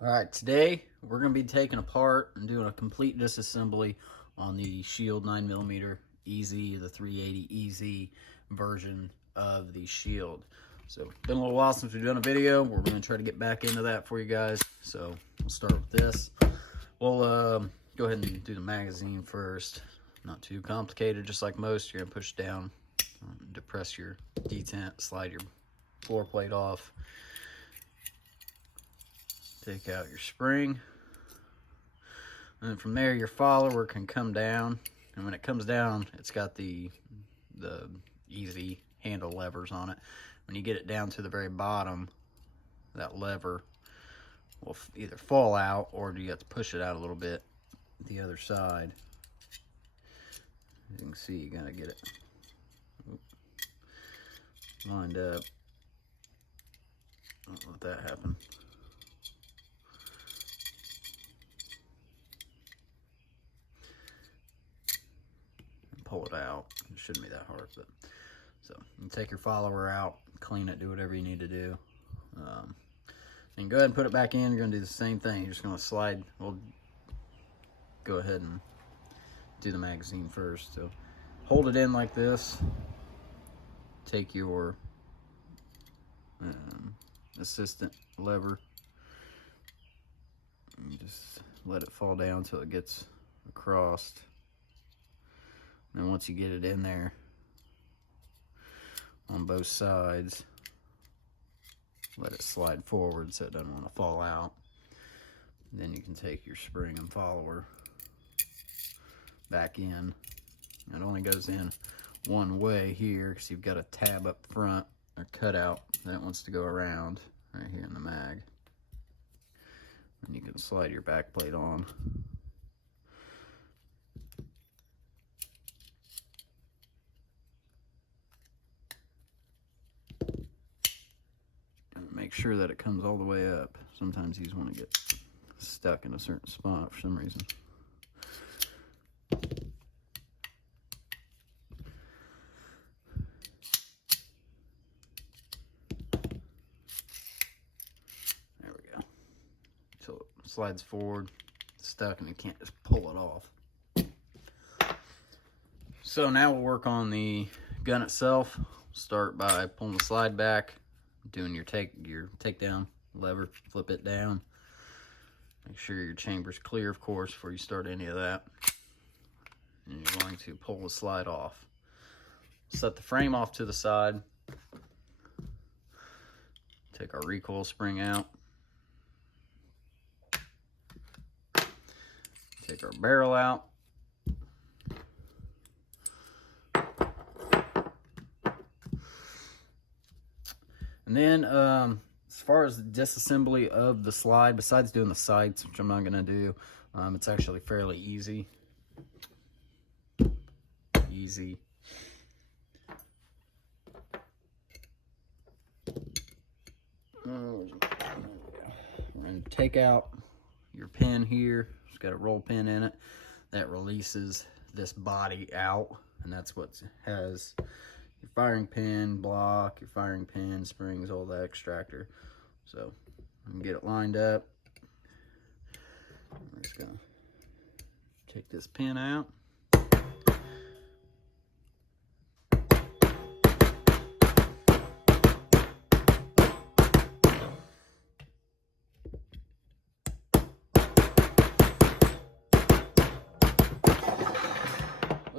All right, today we're going to be taking apart and doing a complete disassembly on the Shield 9mm EZ, the 380 EZ version of the Shield. So it's been a little while since we've done a video. We're going to try to get back into that for you guys. So we'll start with this. We'll go ahead and do the magazine first. Not too complicated, just like most. You're going to push down, depress your detent, slide your floor plate off. Take out your spring, and from there your follower can come down, and when it comes down it's got the easy handle levers on it. When you get it down to the very bottom, that lever will either fall out or you have to push it out a little bit the other side. As you can see, you gotta get it lined up. Don't let that happen. Pull it out. It shouldn't be that hard, but so you take your follower out, clean it, do whatever you need to do, and go ahead and put it back in. You're gonna do the same thing. You're just gonna slide. We'll go ahead and do the magazine first. So hold it in like this. Take your assistant lever and just let it fall down till it gets across. And once you get it in there on both sides, let it slide forward so it doesn't want to fall out. Then you can take your spring and follower back in. It only goes in one way here because you've got a tab up front or cutout that wants to go around right here in the mag. And you can slide your back plate on. Make sure that it comes all the way up. Sometimes these want to get stuck in a certain spot for some reason. There we go. So it slides forward, it's stuck, and you can't just pull it off. So now we'll work on the gun itself. Start by pulling the slide back, doing your takedown lever, flip it down. Make sure your chamber's clear, of course, before you start any of that. And you're going to pull the slide off. Set the frame off to the side. Take our recoil spring out. Take our barrel out. And then as far as the disassembly of the slide, besides doing the sights, which I'm not going to do, it's actually fairly easy. We're going to take out your pin here. It's got a roll pin in it that releases this body out, and that's what has your firing pin, block, your firing pin, springs, all that extractor. So I'm gonna get it lined up. We're just gonna take this pin out.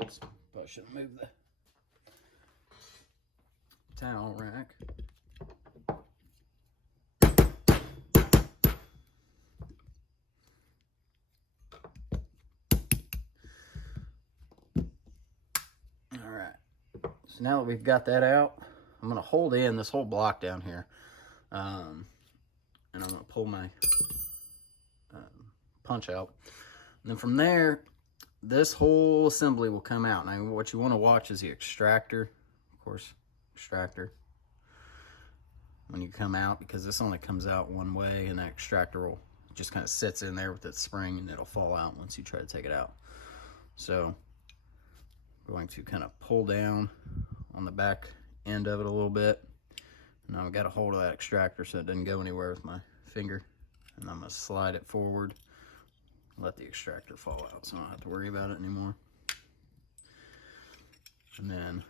Oops, probably should have moved the towel rack. All right, so now that we've got that out, I'm gonna hold in this whole block down here, and I'm gonna pull my punch out, and then from there this whole assembly will come out. Now what you want to watch is the extractor, of course, extractor when you come out, because this only comes out one way, and that extractor will just kind of sits in there with its spring and it'll fall out once you try to take it out. So I'm going to kind of pull down on the back end of it a little bit. Now I've got a hold of that extractor so it doesn't go anywhere with my finger. and I'm going to slide it forward, let the extractor fall out so I don't have to worry about it anymore. And then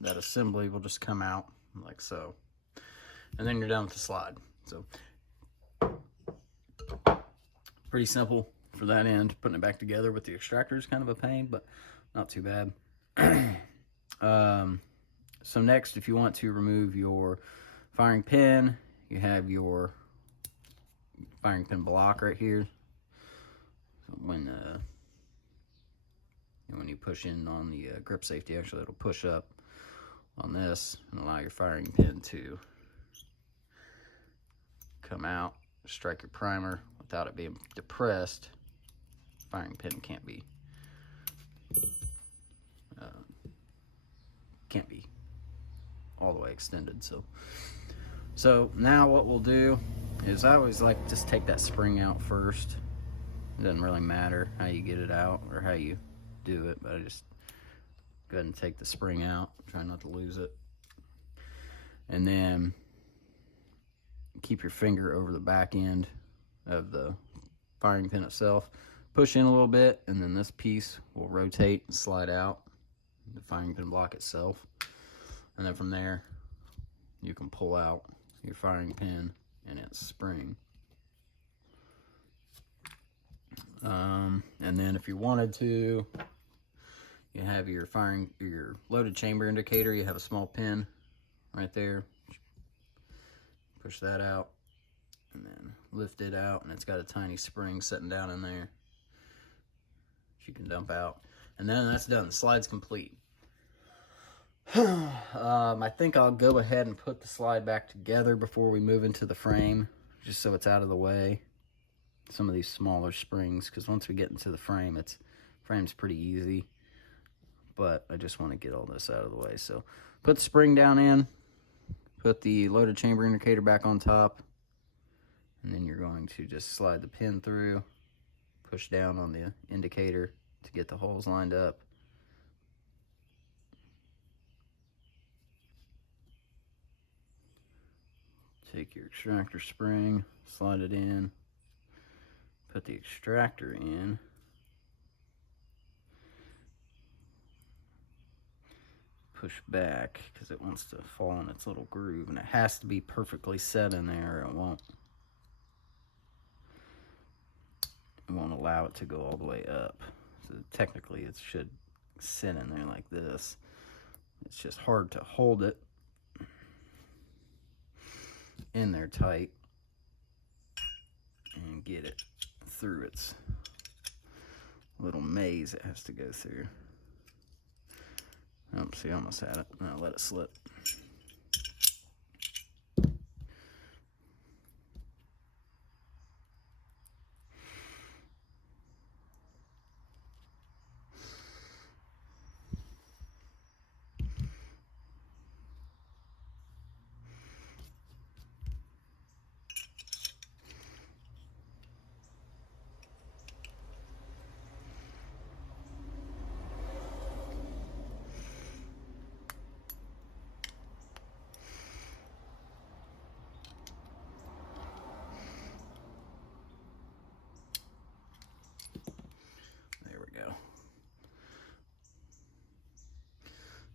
that assembly will just come out like so. And then you're done with the slide. So pretty simple for that end. Putting it back together with the extractor is kind of a pain, but not too bad. So next, if you want to remove your firing pin, you have your firing pin block right here. So when you push in on the grip safety, actually it'll push up on this and allow your firing pin to come out, strike your primer without it being depressed. Firing pin can't be all the way extended. So now what we'll do is, I always like to just take that spring out first. It doesn't really matter how you get it out or how you do it, but I just go ahead and take the spring out, try not to lose it, and then keep your finger over the back end of the firing pin itself, push in a little bit, and then this piece will rotate and slide out the firing pin block itself, and then from there you can pull out your firing pin and its spring. And then if you wanted to, you have your loaded chamber indicator. You have a small pin right there. Push that out and then lift it out, and it's got a tiny spring sitting down in there that you can dump out. And then that's done. The slide's complete. I think I'll go ahead and put the slide back together before we move into the frame, just so it's out of the way. Some of these smaller springs, because once we get into the frame, frame's pretty easy. But I just want to get all this out of the way. So put the spring down in, put the loaded chamber indicator back on top, and then you're going to just slide the pin through, push down on the indicator to get the holes lined up. Take your extractor spring, slide it in, put the extractor in, push back because it wants to fall in its little groove, and it has to be perfectly set in there, or it won't allow it to go all the way up. So technically it should sit in there like this. It's just hard to hold it in there tight and get it through its little maze it has to go through. Oh, see, I almost had it. Now let it slip.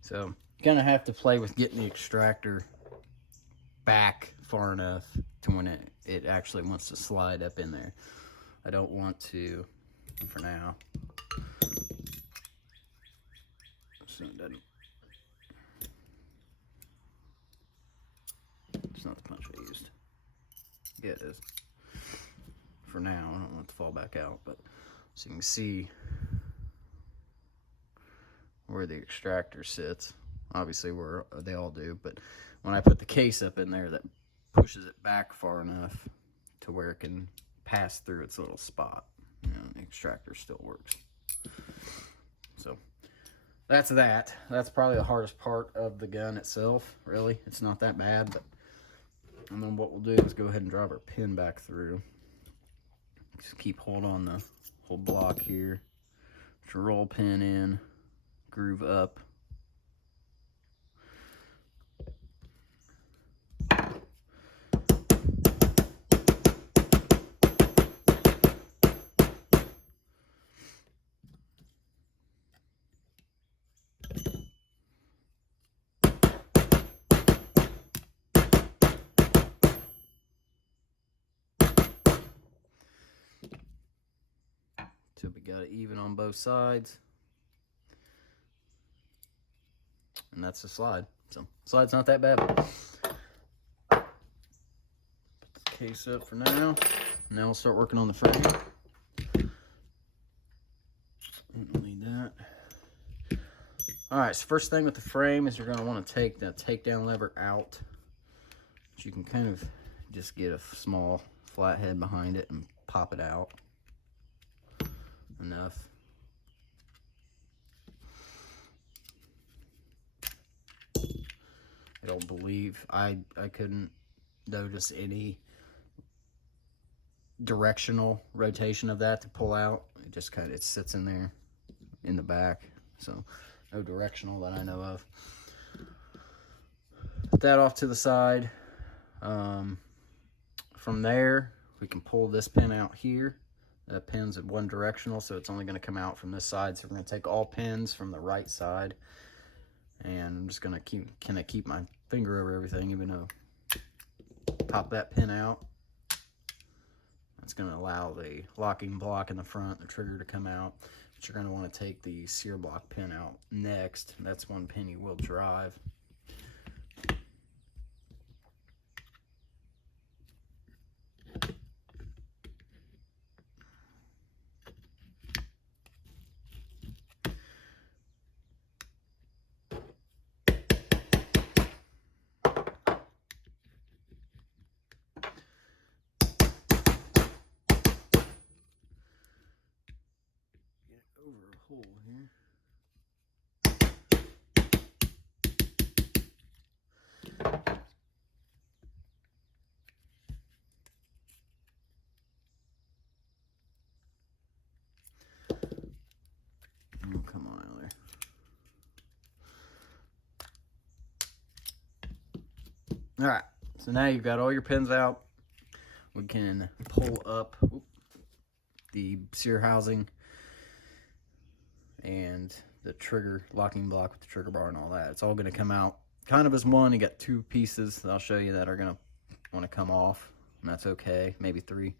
So you're gonna have to play with getting the extractor back far enough to when it actually wants to slide up in there. I don't want to, for now, so it doesn't. It's not the punch I used. Yeah, it is. For now, I don't want it to fall back out, but so you can see where the extractor sits. Obviously where they all do, but when I put the case up in there, that pushes it back far enough to where it can pass through its little spot. You know, the extractor still works. So that's that. That's probably the hardest part of the gun itself, really. It's not that bad, but and then what we'll do is go ahead and drive our pin back through. Just keep hold on the whole block here. Put your roll pin in, groove up. So we got it even on both sides. And that's the slide. So slide's not that bad. Put the case up for now. Now we'll start working on the frame. Don't need that. Alright, so first thing with the frame is you're going to want to take the takedown lever out. But you can kind of just get a small flathead behind it and pop it out. Enough. I don't believe I couldn't notice any directional rotation of that to pull out. It just kind of, it sits in there in the back, so no directional that I know of. Put that off to the side. From there we can pull this pin out here. That pin's in one directional, so it's only going to come out from this side. So we're going to take all pins from the right side, and I'm just going to keep my finger over everything, even though pop that pin out. That's going to allow the locking block in the front, the trigger, to come out. But you're going to want to take the sear block pin out next. That's one pin you will drive. Over a hole here. Oh, come on, Ellie. All right, so now you've got all your pins out. We can pull up the sear housing and the trigger locking block with the trigger bar and all that. It's all going to come out kind of as one. You got two pieces that I'll show you that are going to want to come off, and that's okay, maybe three.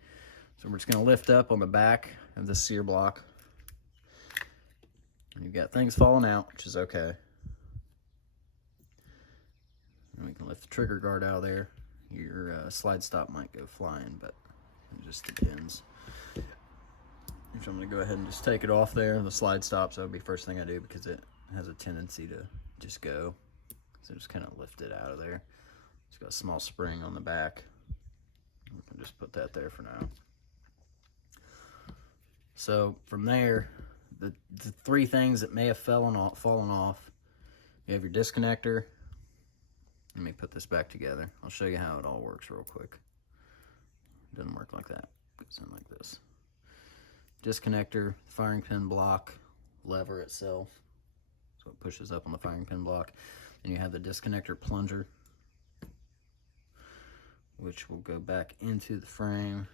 So we're just going to lift up on the back of the sear block, and you've got things falling out, which is okay. And we can lift the trigger guard out of there. Your slide stop might go flying, but it just depends. So I'm going to go ahead and just take it off there. The slide stops, that would be first thing I do, because it has a tendency to just go. So just kind of lift it out of there. It's got a small spring on the back. We can just put that there for now. So from there, the three things that may have fallen off, you have your disconnector. Let me put this back together. I'll show you how it all works real quick. It doesn't work like that. It goes in like this. Disconnector, firing pin block, lever itself, so it pushes up on the firing pin block. Then you have the disconnector plunger, which will go back into the frame.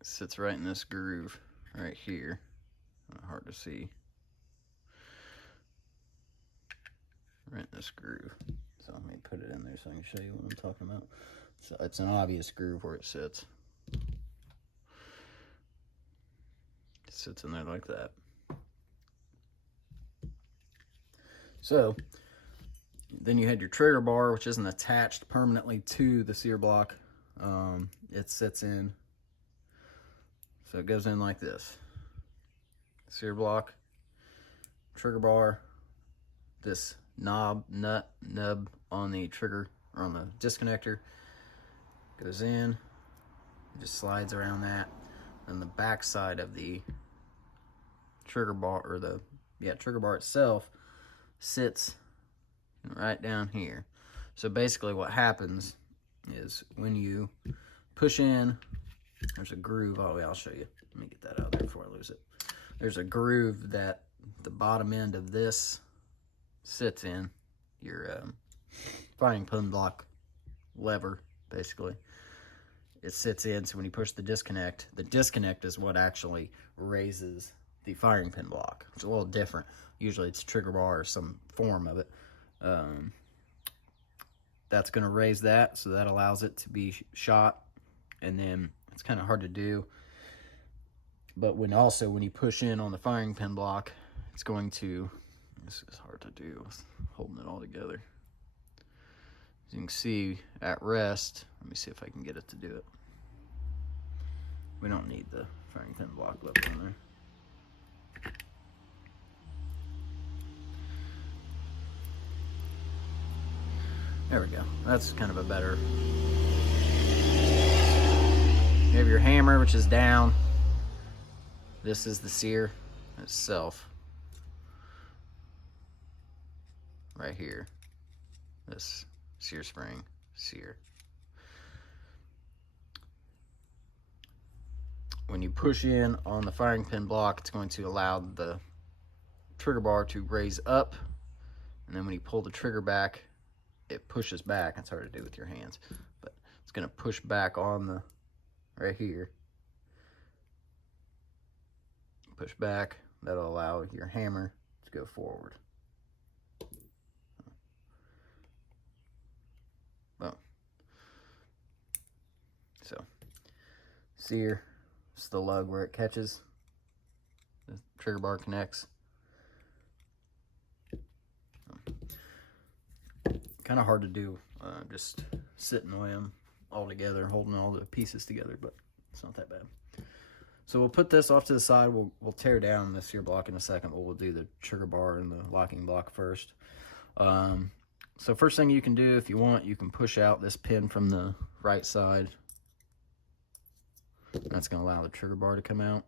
It sits right in this groove right here. Hard to see. Right in this groove. So let me put it in there so I can show you what I'm talking about. So it's an obvious groove where it sits. It sits in there like that. So then you had your trigger bar, which isn't attached permanently to the sear block. It sits in. So it goes in like this. Sear block, trigger bar, this nub on the trigger, or on the disconnector, goes in, it just slides around that. Then the back side of the trigger bar, or the trigger bar itself, sits right down here. So basically what happens is when you push in, there's a groove. Oh yeah, I'll show you. Let me get that out there before I lose it. There's a groove that the bottom end of this sits in, your firing pin block lever, basically. It sits in, so when you push the disconnect is what actually raises the firing pin block. It's a little different. Usually it's trigger bar or some form of it. that's going to raise that, so that allows it to be shot. And then it's kind of hard to do, but when you push in on the firing pin block, it's going to, this is hard to do with holding it all together. As you can see at rest, let me see if I can get it to do it. We don't need the firing pin block left on there. There we go. That's kind of a better. You have your hammer, which is down. This is the sear itself. Right here. This sear spring, sear. When you push in on the firing pin block, it's going to allow the trigger bar to raise up. And then when you pull the trigger back, it pushes back. It's hard to do with your hands, but it's going to push back on the, right here. Push back. That'll allow your hammer to go forward. Boom. So, sear. It's the lug where it catches. The trigger bar connects. Kind of hard to do, just sitting with them all together, holding all the pieces together, but it's not that bad. So we'll put this off to the side. We'll tear down the sear block in a second, but we'll do the trigger bar and the locking block first. So first thing you can do, if you want, you can push out this pin from the right side. That's going to allow the trigger bar to come out.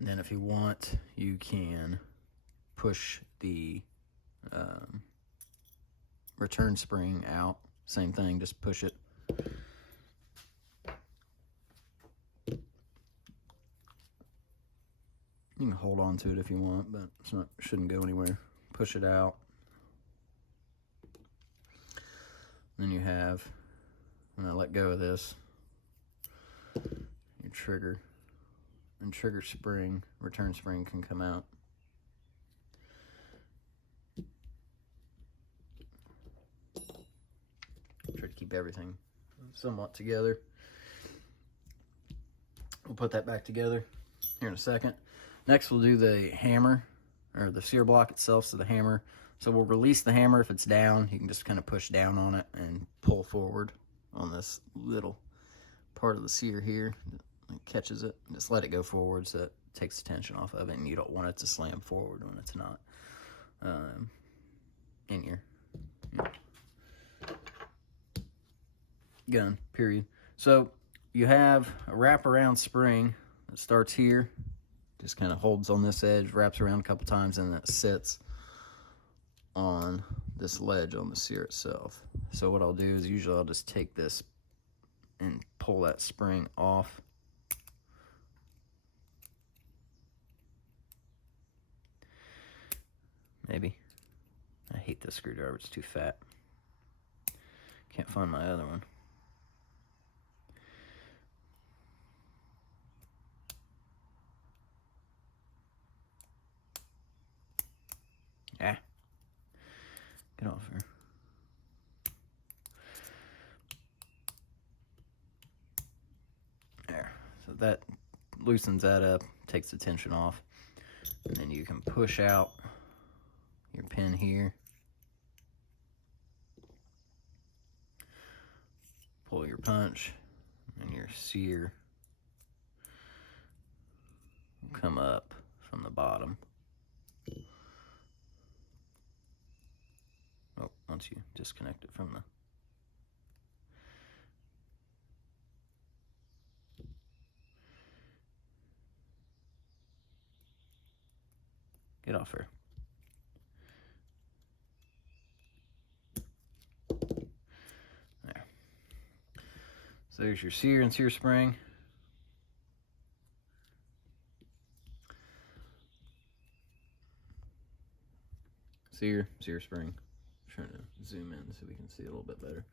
And then if you want, you can push the return spring out. Same thing, just push it. You can hold on to it if you want, but shouldn't go anywhere. Push it out. Then you have, when I let go of this, your trigger and trigger spring, return spring can come out. Try to keep everything somewhat together. We'll put that back together here in a second. Next, we'll do the hammer, or the sear block itself, so the hammer. So we'll release the hammer if it's down. You can just kind of push down on it and pull forward on this little part of the sear here. It catches it. Just let it go forward so it takes the tension off of it, and you don't want it to slam forward when it's not in your gun, period. So you have a wraparound spring that starts here, just kind of holds on this edge, wraps around a couple times, and then it sits on this ledge on the sear itself. So what I'll do is usually I'll just take this and pull that spring off. Maybe. I hate this screwdriver, it's too fat. Can't find my other one. Ah. Get off here. There. So that loosens that up, takes the tension off. And then you can push out your pin here. Pull your punch, and your sear will come up from the bottom. Oh, once you disconnect it from the... Get off her. There. So there's your sear and sear spring. Sear spring. Trying to zoom in so we can see a little bit better.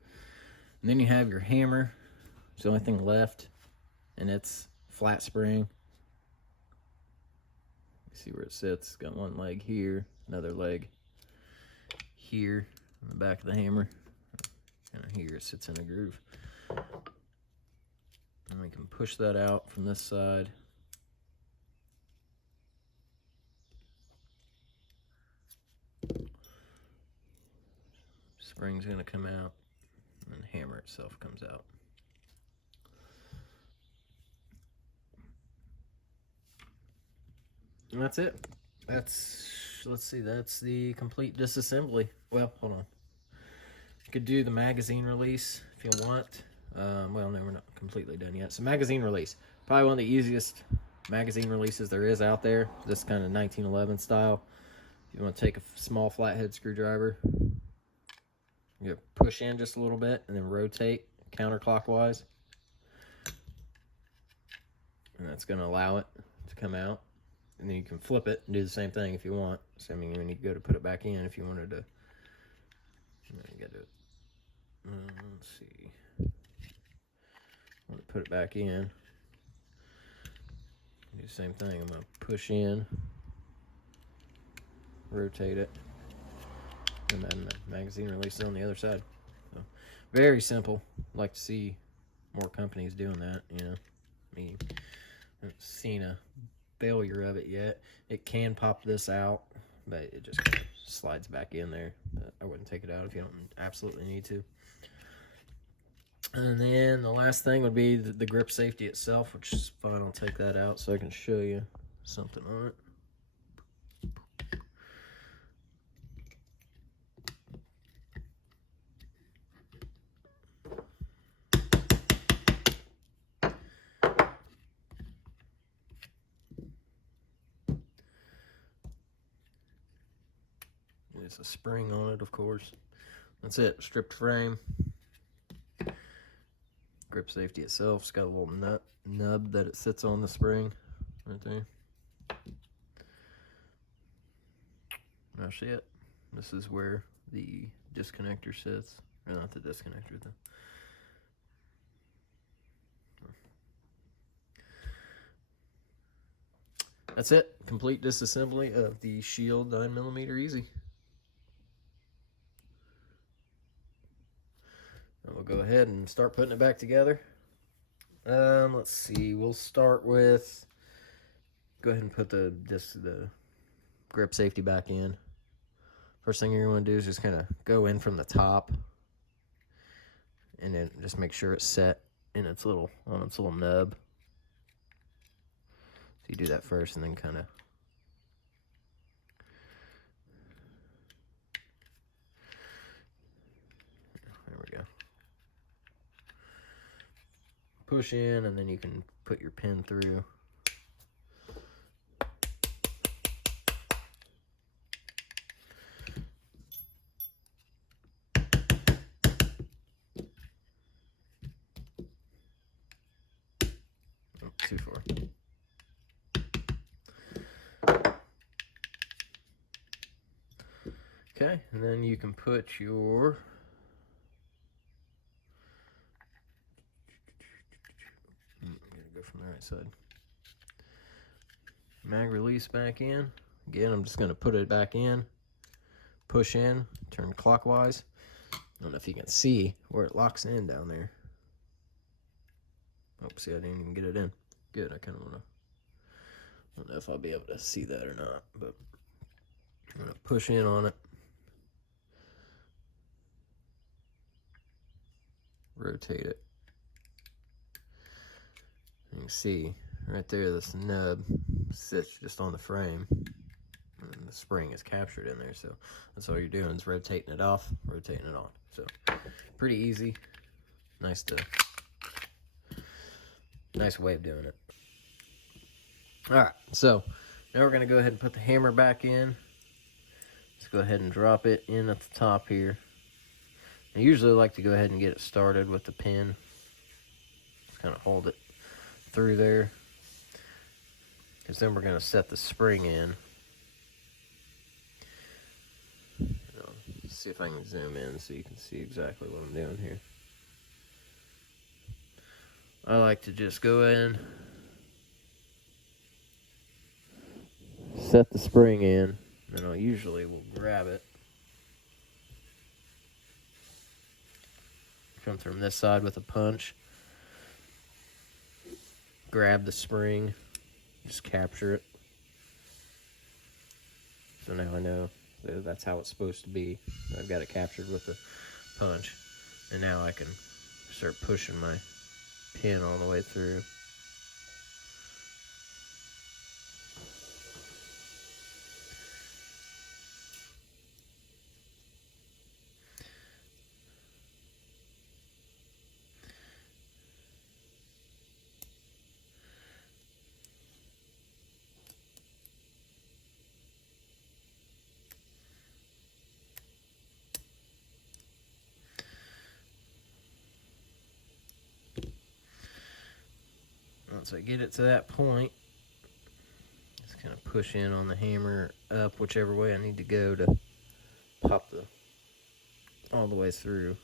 And then you have your hammer. It's the only thing left, and it's flat spring. You see where it sits. It's got one leg here, another leg here. on the back of the hammer. Kind of here, it sits in a groove. And we can push that out from this side. Spring's going to come out, and the hammer itself comes out. And that's it. Let's see, that's the complete disassembly. Well, hold on. You could do the magazine release if you want. Well, no, we're not completely done yet. So magazine release. Probably one of the easiest magazine releases there is out there. This kind of 1911 style. You want to take a small flathead screwdriver. You push in just a little bit and then rotate counterclockwise. And that's going to allow it to come out. And then you can flip it and do the same thing if you want. So, I mean, when you go to put it back in, if you wanted to, you gotta do it. Let's see. I want to put it back in. Do the same thing. I'm going to push in, rotate it, and then the magazine releases on the other side. So, very simple. I'd like to see more companies doing that, you know. I mean, I haven't seen a failure of it yet. It can pop this out, but it just kind of slides back in there. I wouldn't take it out if you don't absolutely need to. And then the last thing would be the grip safety itself, which is fine. I'll take that out so I can show you something on it. There's a spring on it, of course. That's it. Stripped frame. Grip safety itself. It's got a little nub that it sits on the spring right there. That's it. This is where the disconnector sits. Or not the disconnector, That's it. Complete disassembly of the Shield 9mm EZ. We'll go ahead and start putting it back together. Let's see. We'll start with, go ahead and put the grip safety back in. First thing you're going to do is just kind of go in from the top, and then just make sure it's set in its little nub. So you do that first, and then kind of push in, and then you can put your pin through. Oh, too far. Okay, and then you can put your from the right side. Mag release back in. Again, I'm just going to put it back in, push in, turn clockwise. I don't know if you can see where it locks in down there. Oh, see, I didn't even get it in. Good, I kind of want to, I don't know if I'll be able to see that or not, but I'm going to push in on it. Rotate it. You can see right there, this nub sits just on the frame, and the spring is captured in there. So that's all you're doing is rotating it off, rotating it on. So pretty easy. Nice way of doing it. All right, so now we're gonna go ahead and put the hammer back in. Let's go ahead and drop it in at the top here. I usually like to go ahead and get it started with the pin. Just kind of hold it through there, because then we're going to set the spring in. Let's see if I can zoom in so you can see exactly what I'm doing here. I like to just go in, set the spring in, and I usually will grab it Come from this side with a punch. Grab the spring, just capture it. So now I know that's how it's supposed to be. I've got it captured with the punch. And now I can start pushing my pin all the way through. Once I get it to that point, just kind of push in on the hammer up whichever way I need to go to pop all the way through.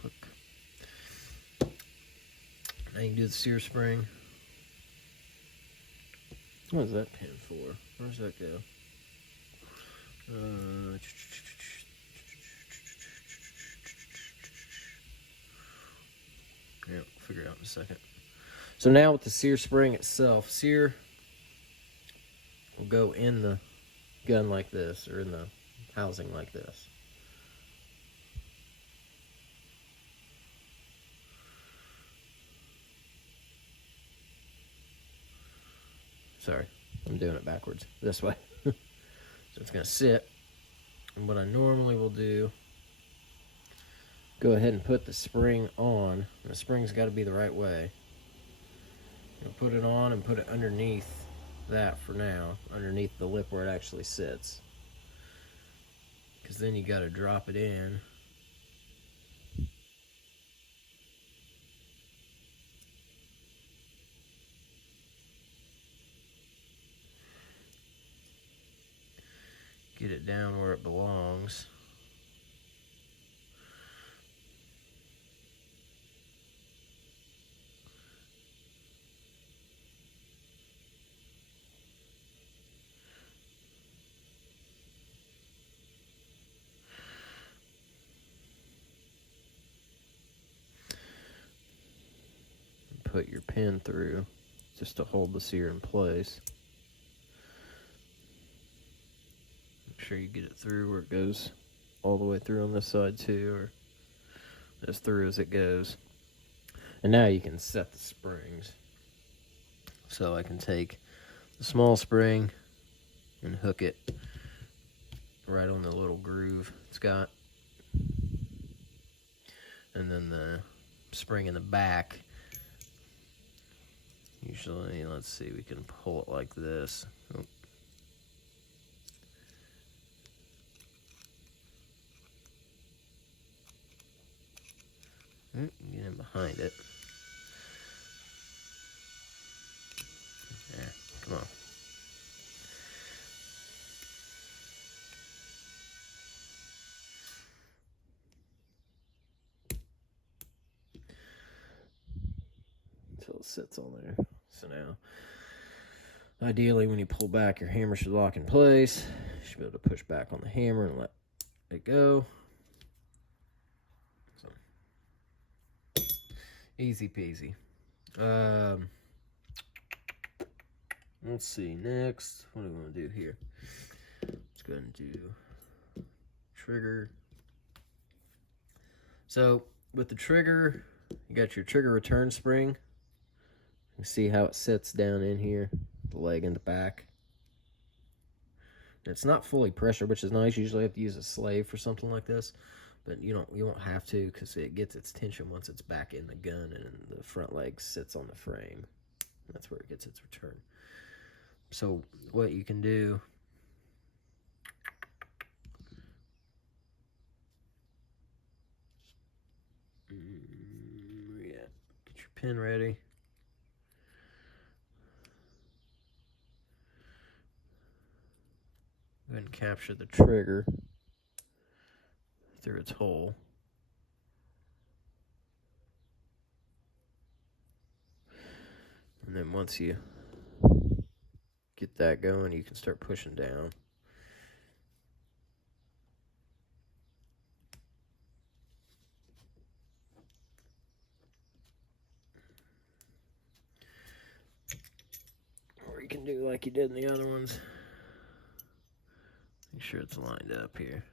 Click. Now you can do the sear spring. What is that pin for? Where does that go? Yeah, we'll figure it out in a second. So now with the sear spring itself, sear will go in the gun like this, or in the housing like this. Sorry, I'm doing it backwards, this way. So it's gonna sit, and what I normally will do, go ahead and put the spring on. The spring's gotta be the right way. You'll put it on and put it underneath that for now, underneath the lip where it actually sits. Because then you gotta drop it in. Get it down where it belongs. Put your pin through just to hold the sear in place. Make sure you get it through where it goes all the way through on this side too, or as through as it goes. And now you can set the springs. So I can take the small spring and hook it right on the little groove it's got. And then the spring in the back, usually, let's see, we can pull it like this. Oh. Get in behind it. There, come on. Until it sits on there. So now, ideally, when you pull back, your hammer should lock in place. You should be able to push back on the hammer and let it go. So, easy peasy. Let's see, next, what do we want to do here? Let's go ahead and do trigger. So, with the trigger, you got your trigger return spring. You see how it sits down in here, the leg in the back. And it's not fully pressure, which is nice. Usually I have to use a slave for something like this, but you won't have to, because it gets its tension once it's back in the gun and the front leg sits on the frame. That's where it gets its return. So what you can do, get your pin ready. Go ahead and capture the trigger through its hole. And then once you get that going, you can start pushing down. Or you can do like you did in the other ones. Make sure it's lined up here.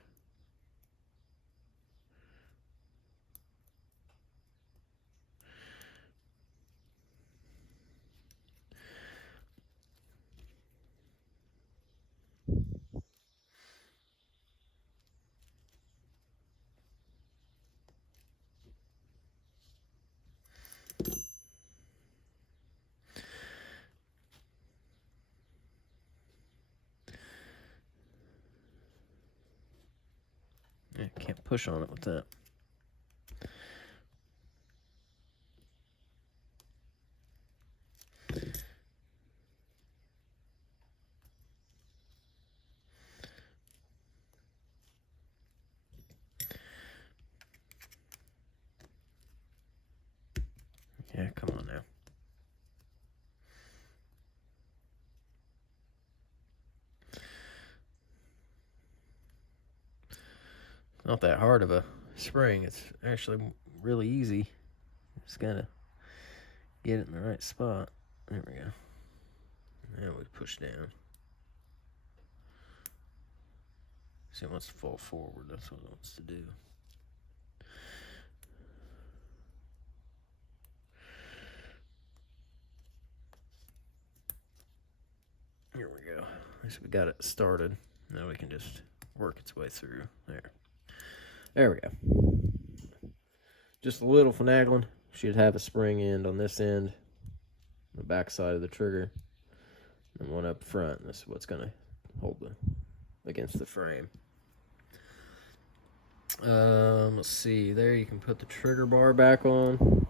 Yeah, can't push on it with that. Yeah, come on now. Not that hard of a spring. It's actually really easy. Just gotta get it in the right spot. There we go. Now we push down. See, it wants to fall forward. That's what it wants to do. Here we go. At least we got it started. Now we can just work its way through. There we go. Just a little finagling. Should have a spring end on this end, the back side of the trigger, and one up front. This is what's going to hold against the frame. Let's see. There you can put the trigger bar back on.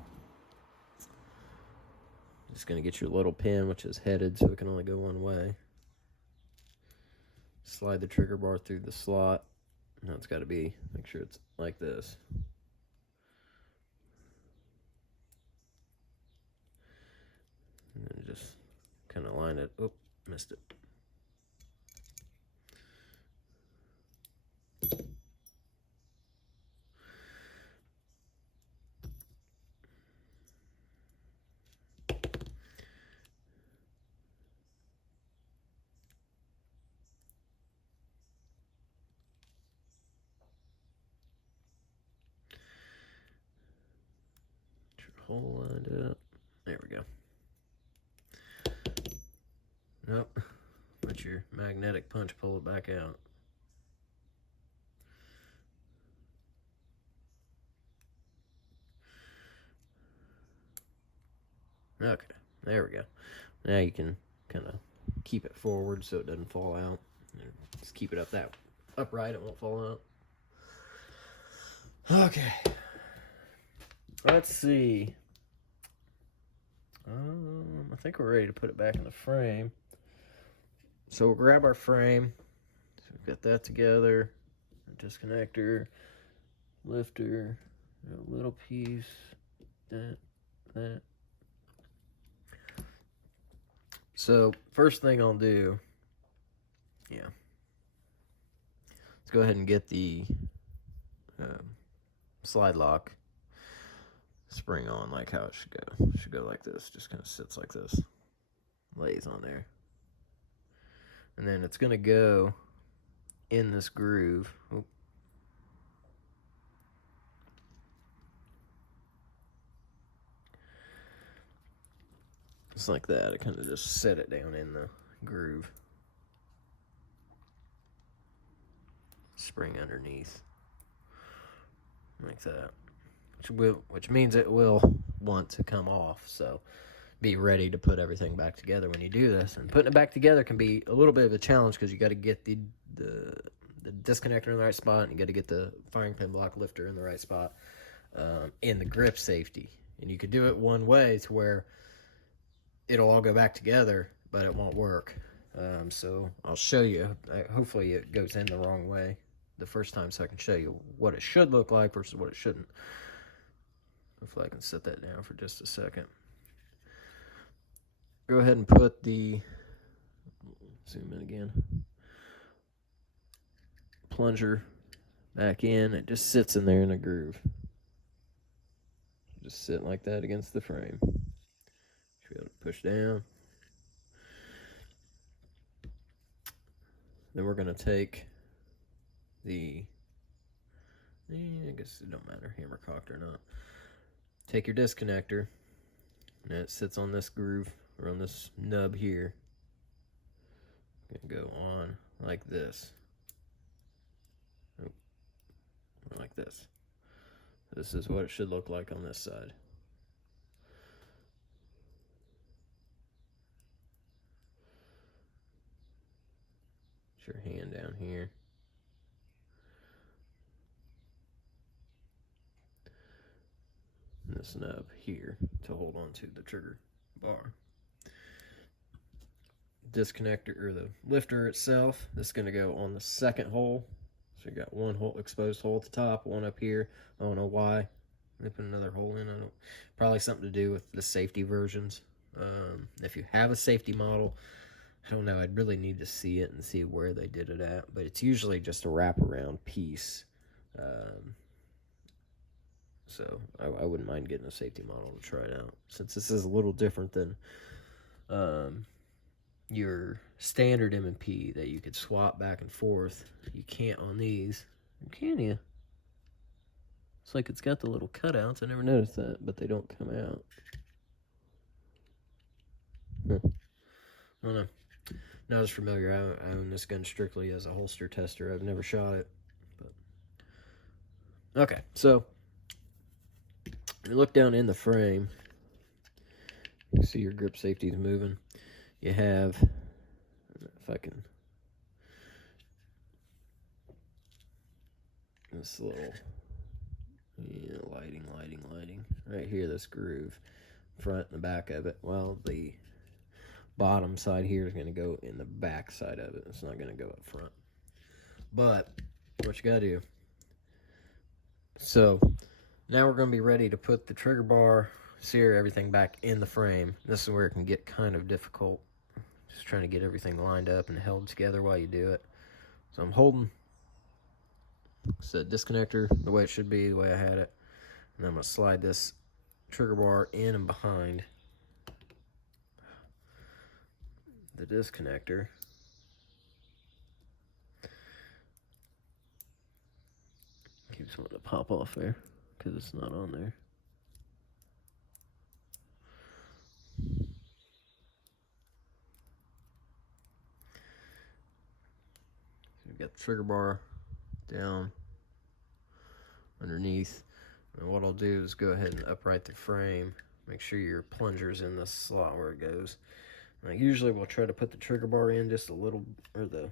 Just going to get your little pin, which is headed, so it can only go one way. Slide the trigger bar through the slot. Now it's got to be, make sure it's like this. And then just kind of line it. Oh, missed it. Hole lined up. There we go. Nope. Let your magnetic punch pull it back out. Okay, there we go. Now you can kind of keep it forward so it doesn't fall out. Just keep it up that upright, it won't fall out. Okay. Let's see. I think we're ready to put it back in the frame. So we'll grab our frame. So we've got that together. Disconnector, lifter, a little piece, that. So first thing I'll do, let's go ahead and get the slide lock spring on like how it should go. It should go like this, just kind of sits like this, lays on there. And then it's going to go in this groove. Oop. Just like that. I kind of just set it down in the groove. Spring underneath. Like that. Which means it will want to come off. So be ready to put everything back together when you do this. And putting it back together can be a little bit of a challenge because you got to get the disconnector in the right spot, and you got to get the firing pin block lifter in the right spot, in the grip safety. And you could do it one way to where it'll all go back together, but it won't work. So I'll show you. Hopefully it goes in the wrong way the first time, so I can show you what it should look like versus what it shouldn't. Hopefully I can set that down for just a second. go ahead and put the, zoom in again, plunger back in. It just sits in there in a groove. Just sitting like that against the frame. Should be able to push down. Then we're going to take the, I guess it don't matter, hammer cocked or not. Take your disconnector, and it sits on this groove, or on this nub here. Gonna go on like this. Like this. This is what it should look like on this side. Put your hand down here. And this nub here to hold on to the trigger bar. Disconnector, or the lifter itself, this is going to go on the second hole. So you got one hole, exposed hole at the top, one up here. I don't know why they put another hole in. Probably something to do with the safety versions. If you have a safety model, I don't know, I'd really need to see it and see where they did it at, but it's usually just a wraparound piece. So I wouldn't mind getting a safety model to try it out, since this is a little different than your standard M&P that you could swap back and forth. You can't on these, can you? It's like it's got the little cutouts. I never noticed that, but they don't come out. I don't know. Not as familiar. I own this gun strictly as a holster tester. I've never shot it. But okay, so you look down in the frame. You see your grip safety is moving. You have, if I can, this little, lighting. Right here, this groove, front and the back of it. Well, the bottom side here is going to go in the back side of it. It's not going to go up front. But what you got to do. So now we're going to be ready to put the trigger bar, sear everything back in the frame. This is where it can get kind of difficult. Just trying to get everything lined up and held together while you do it. So I'm holding the disconnector the way it should be, the way I had it. And I'm going to slide this trigger bar in and behind the disconnector. Keeps wanting to pop off there because it's not on there. We've got the trigger bar down underneath. And what I'll do is go ahead and upright the frame. Make sure your plunger's in the slot where it goes. Now, usually we'll try to put the trigger bar in just a little, or the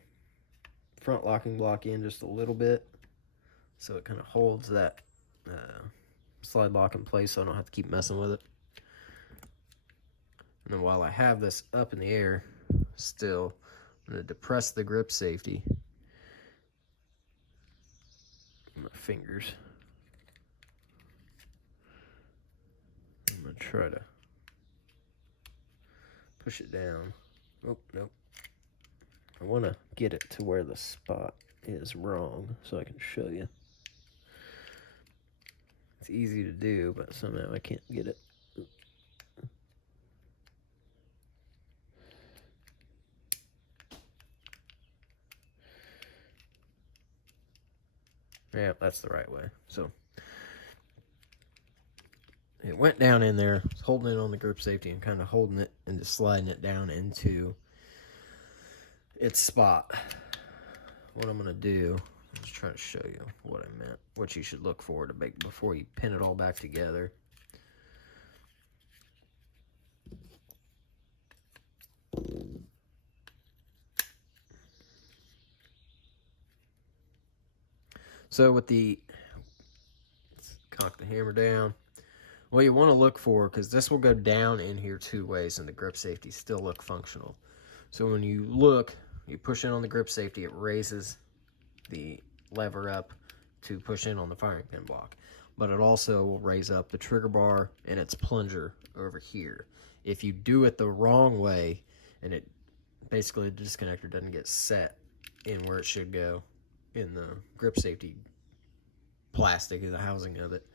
front locking block in just a little bit, so it kind of holds that slide lock in place so I don't have to keep messing with it. And then while I have this up in the air still, I'm going to depress the grip safety with my fingers. I'm going to try to push it down. Oh, nope. I want to get it to where the spot is wrong so I can show you. It's easy to do, but somehow I can't get it. Yeah, that's the right way. So it went down in there, holding it on the grip safety and kind of holding it and just sliding it down into its spot. What I'm going to do, I'm just trying to show you what I meant, what you should look for to make before you pin it all back together. So with the, let's cock the hammer down. What you want to look for, because this will go down in here two ways and the grip safety still look functional. So when you look, you push in on the grip safety, it raises the lever up to push in on the firing pin block. But it also will raise up the trigger bar and its plunger over here. if you do it the wrong way, and it basically the disconnector doesn't get set in where it should go in the grip safety plastic in the housing of it,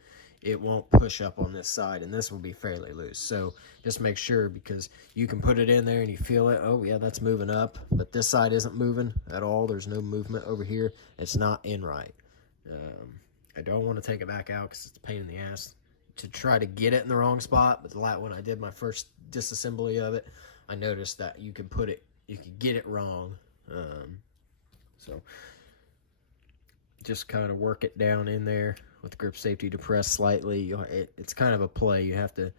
it won't push up on this side, and this will be fairly loose. So just make sure, because you can put it in there and you feel it, oh yeah, that's moving up, but this side isn't moving at all. There's no movement over here. It's not in right. I don't want to take it back out because it's a pain in the ass to try to get it in the wrong spot. But when I did my first disassembly of it, I noticed that you could get it wrong. So just kind of work it down in there with grip safety depressed slightly. It's kind of a play. You have to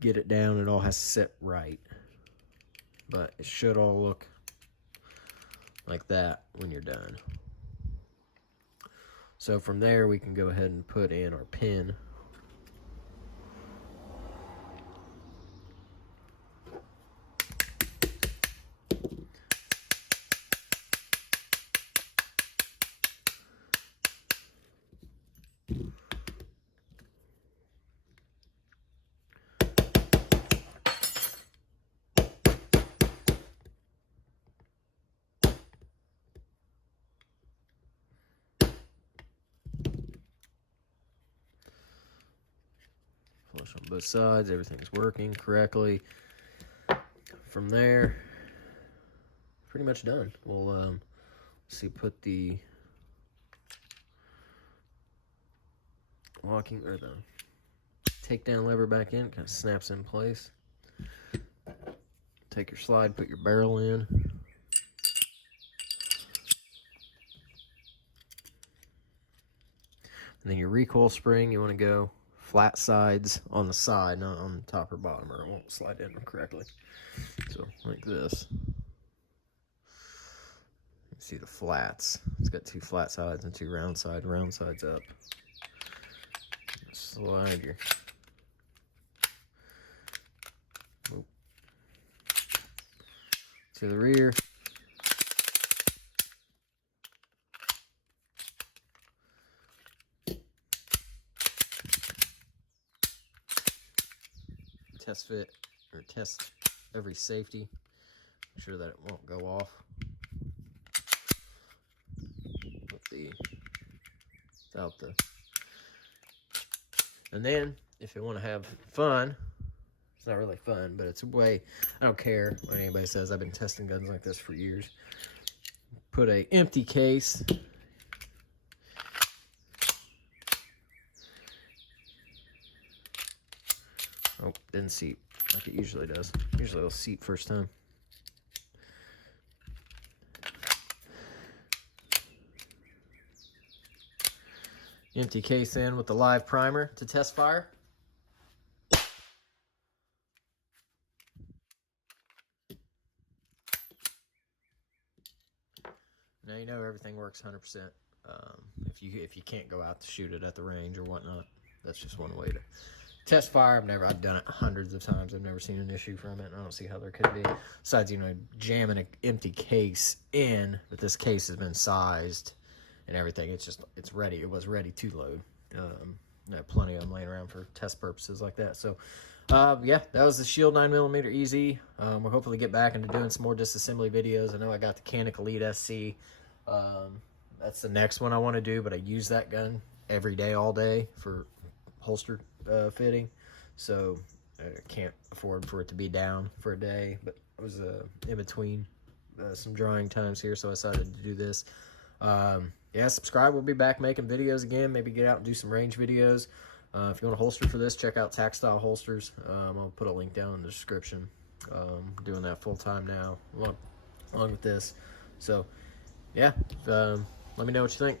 get it down. It all has to sit right. But it should all look like that when you're done. So from there, we can go ahead and put in our pin. Flush on both sides, everything's working correctly. From there, pretty much done. We'll put the locking or the takedown lever back in, kind of snaps in place. Take your slide, put your barrel in. And then your recoil spring, you want to go flat sides on the side, not on the top or bottom, or it won't slide in correctly. So like this. You can see the flats. It's got two flat sides and two round sides up. Slide your to the rear. Test fit, or test every safety. Make sure that it won't go off. And then, if you want to have fun, it's not really fun, but it's a way. I don't care what anybody says. I've been testing guns like this for years. Put a empty case. Oh, didn't seat like it usually does. Usually it'll seat first time. Empty case in with the live primer to test fire. Now you know everything works 100%. If you can't go out to shoot it at the range or whatnot, that's just one way to test fire. I've done it hundreds of times. I've never seen an issue from it, and I don't see how there could be. Besides, jamming an empty case in, but this case has been sized and everything. It's ready. It was ready to load. I have plenty of them laying around for test purposes like that. So, yeah, that was the Shield 9mm EZ. We'll hopefully get back into doing some more disassembly videos. I know I got the Canik Elite SC. That's the next one I want to do, but I use that gun every day, all day for holster fitting. So I can't afford for it to be down for a day, but I was in between some drawing times here, so I decided to do this. Yeah, subscribe. We'll be back making videos again. Maybe get out and do some range videos. If you want a holster for this, check out Tac Style Holsters. I'll put a link down in the description. Doing that full time now, along with this. So, yeah, let me know what you think.